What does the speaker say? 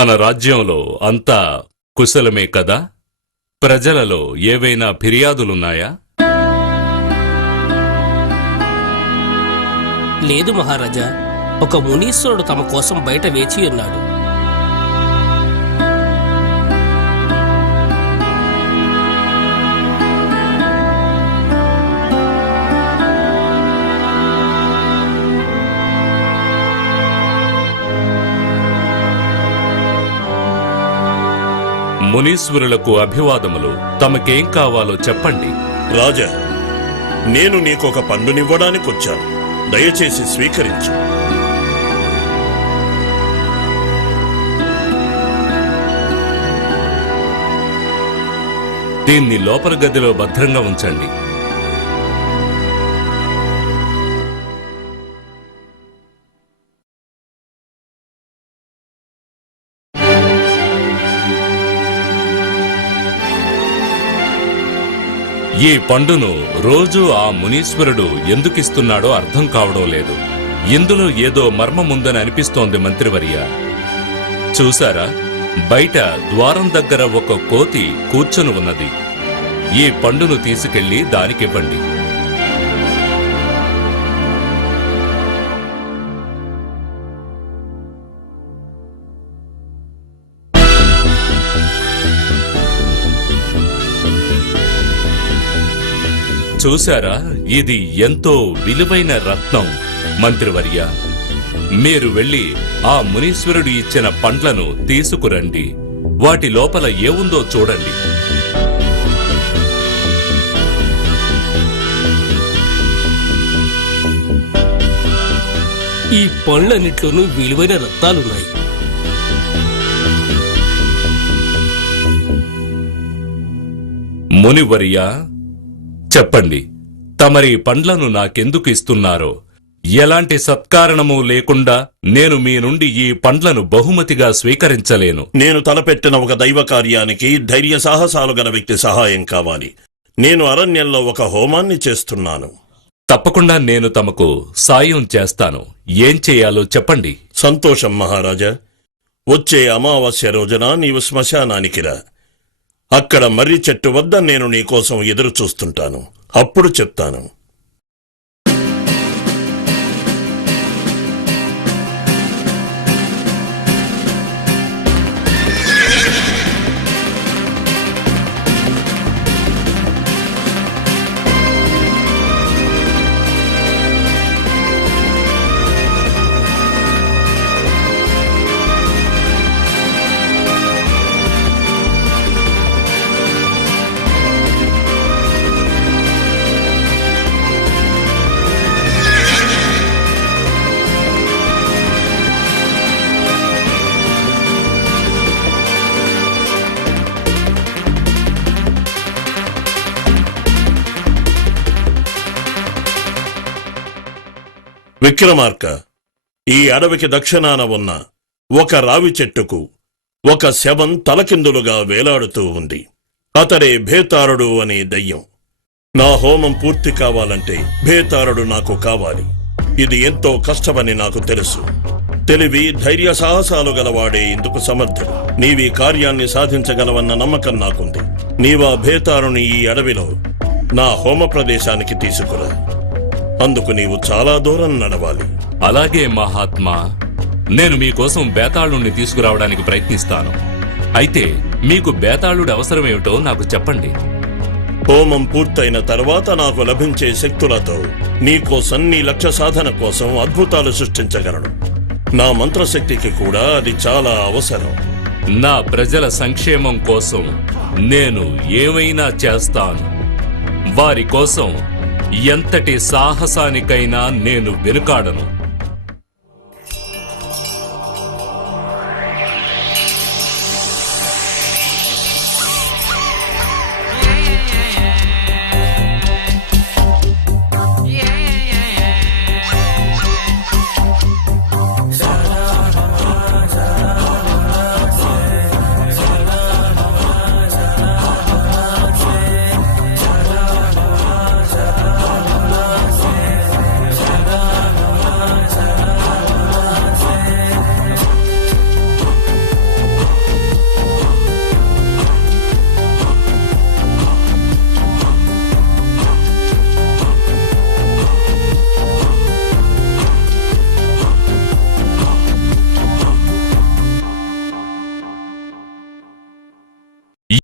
మన రాజ్యంలో అంతా కుశలమే కదా? ప్రజలలో ఏవైనా ఫిర్యాదులున్నాయా? లేదు మహారాజా, ఒక మునీశ్వరుడు తమ కోసం బయట వేచి ఉన్నాడు. మునీశ్వరులకు అభివాదములు. తమకేం కావాలో చెప్పండి. రాజా, నేను నీకొక పండునివ్వడానికొచ్చాను. దయచేసి స్వీకరించు. దీన్ని లోపల గదిలో భద్రంగా ఉంచండి. ఈ పండును రోజూ ఆ మునీశ్వరుడు ఎందుకిస్తున్నాడో అర్థం కావడం లేదు. ఇందులో ఏదో మర్మముందని అనిపిస్తోంది మంత్రివర్య. చూసారా, బయట ద్వారం దగ్గర ఒక కోతి కూర్చొని ఉన్నది. ఈ పండును తీసుకెళ్లి దానికివ్వండి. చూశారా, ఇది ఎంతో విలువైన రత్నం. మంత్రివర్య, మీరు వెళ్ళి ఆ మునీశ్వరుడు ఇచ్చిన పండ్లను తీసుకురండి. వాటి లోపల ఏముందో చూడండి. ఈ పండ్లన్నిట్లోనూ విలువైన రత్నాలున్నాయి. మునివర్య, చెప్పండి, తమరి పండ్లను నాకెందుకు ఇస్తున్నారో? ఎలాంటి సత్కారణము లేకుండా నేను మీ నుండి ఈ పండ్లను బహుమతిగా స్వీకరించలేను. నేను తలపెట్టిన ఒక దైవ కార్యానికి ధైర్య సాహసాలు గల వ్యక్తి సహాయం కావాలి. నేను అరణ్యంలో ఒక హోమాన్ని చేస్తున్నాను. తప్పకుండా నేను తమకు సాయం చేస్తాను. ఏం చేయాలో చెప్పండి. సంతోషం మహారాజా. వచ్చే అమావాస్య రోజున నీవు శ్మశానానికి రా. అక్కడ మర్రి చెట్టు వద్ద నేను నీకోసం ఎదురు చూస్తుంటాను. అప్పుడు చెప్తాను. విక్రమార్క, ఈ అడవికి దక్షిణాన ఉన్న ఒక రావి చెట్టుకు ఒక శవం తలకిందులుగా వేలాడుతూ ఉంది. అతడే భేతారుడు అనే దయ్యం. నా హోమం పూర్తి కావాలంటే భేతారుడు నాకు కావాలి. ఇది ఎంతో కష్టమని నాకు తెలుసు. తెలివి, ధైర్య సాహసాలు గలవాడే ఇందుకు సమర్థుడు. నీవీ కార్యాన్ని సాధించగలవన్న నమ్మకం నాకుంది. నీవా భేతారుని ఈ అడవిలో నా హోమ ప్రదేశానికి తీసుకురా. అందుకు నీవు చాలా దూరం నడవాలి. అలాగే మహాత్మా, నేను మీకోసం బేతాళుణ్ణి తీసుకురావడానికి ప్రయత్నిస్తాను. అయితే మీకు బేతాళుడి అవసరమేమిటో నాకు చెప్పండి. హోమం పూర్తయిన తర్వాత నాకు లభించే శక్తులతో నీకోసం, నీ లక్ష్య సాధన కోసం అద్భుతాలు సృష్టించగలను. నా మంత్రశక్తికి కూడా అది చాలా అవసరం. నా ప్రజల సంక్షేమం కోసం నేను ఏమైనా చేస్తాను. వారి కోసం ఎంతటి సాహసానికైనా నేను వెనుకాడను.